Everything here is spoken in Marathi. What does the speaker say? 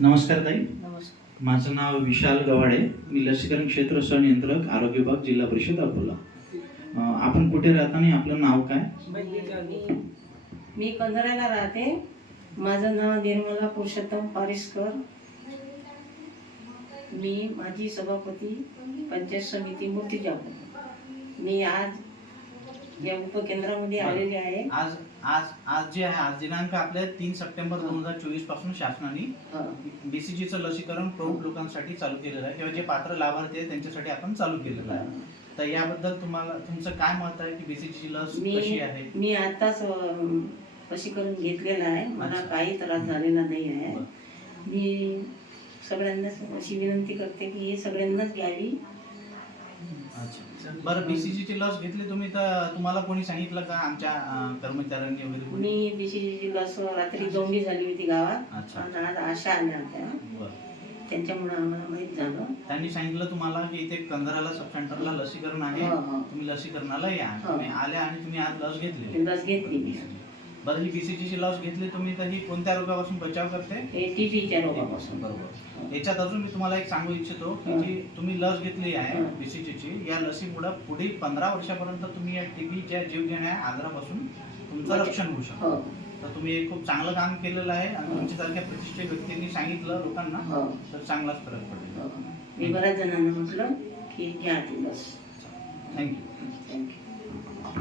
नमस्कार ताई. नमस्कार. माझं नाव विशाल गवाडे मी लसीकरण क्षेत्र संनियंत्रक आरोग्य विभाग जिल्हा परिषद अकोला. आपण कुठे राहता आणि आपलं नाव काय? मी कंधाराला राहते. माझं नाव निर्मला पुरुषोत्तम पारिसकर. मी माजी सभापती पंचायत समिती मूर्तिजापूर. मी आज या उपकेंद्रामध्ये आलेले आहे. आज आज आज जे आहे आज दिनांक आपल्या तीन सप्टेंबर दोन हजार चोवीसपासून शासनाने. बीसीजीचं लसीकरण प्रौढ लोकांसाठी चालू केलेलं आहे. किंवा जे पात्र लाभार्थी आहेत त्यांच्यासाठी आपण चालू केलेलं आहे. तर याबद्दल तुम्हाला तुमचं काय मत आहे की बीसीजीची लस मी कशी आहे? मी आताच लसीकरण घेतलेलं आहे. मला. काही त्रास झालेला नाही आहे. मी सगळ्यांनाच अशी विनंती करते की हे सगळ्यांनाच घ्यावी. अच्छा. बरं बीसीजीची लस घेतली तुम्ही तर तुम्हाला कोणी सांगितलं का? आमच्या अं, कर्मचाऱ्यांनी वगैरे कोणी? मी बीसीजीची लस रात्री जोंबी झाली होती गावात. अच्छा. आणि आज आशा आल्या होत्या. बरं. त्यांच्यामुळे आम्हाला माहीत झालं. त्यांनी सांगितलं तुम्हाला की इथे कंधाराला सब सेंटरला लसीकरण आहे. हो, हो. तुम्ही लसीकरणाला या. हो. तुम्ही आल्या आणि तुम्ही आज लस घेतली. ती लस घेतली. मी बरं ही बीसीजीची लस घेतली तुम्ही तर ही कोणत्या रोगापासून बचाव करते? हे टीबीच्या रोगापासून. बरोबर. याच्यात अजून मी तुम्हाला एक सांगू इच्छितो की हं. जी तुम्ही लस घेतली आहे हं. बीसीजीची या लसीमुळे पुढील पंधरा वर्षापर्यंत तुम्ही या टीबीच्या जीवघेण्या आजारापासून तुमचं रक्षण होऊ शकतो. हो. तर तुम्ही एक खूप चांगलं काम केलेलं आहे आणि हं. तुमच्यासारख्या प्रतिष्ठित व्यक्तींनी सांगितलं लोकांना हो. तर चांगलाच फरक पडेल. हो. मी बऱ्याच जणांना म्हटलं की घ्या ती लस. Thank you thank you